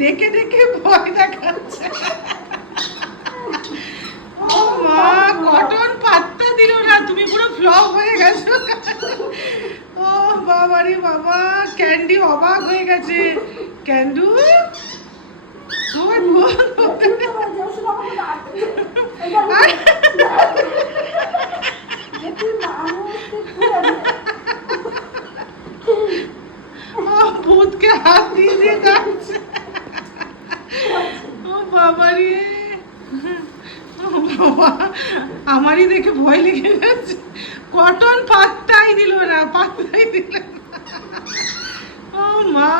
ডেকে ডেকে ভয় দেখাচ্ছে। ও মা, কটন পাত্তা দিল না, তুমি পুরো ফ্লপ হয়ে গেছো। ও বাবা রে বাবা, ক্যান্ডি অবাক হয়ে গেছে। ক্যান্ডু ভূতকে হাত দিয়ে দিয়ে যাচ্ছে। ও বাবা রে, ও বাবা, আমারই দেখে ভয় লেগে যাচ্ছে। কটন পাত্তাই দিল না, পাত্তাই দিল না। ও মা।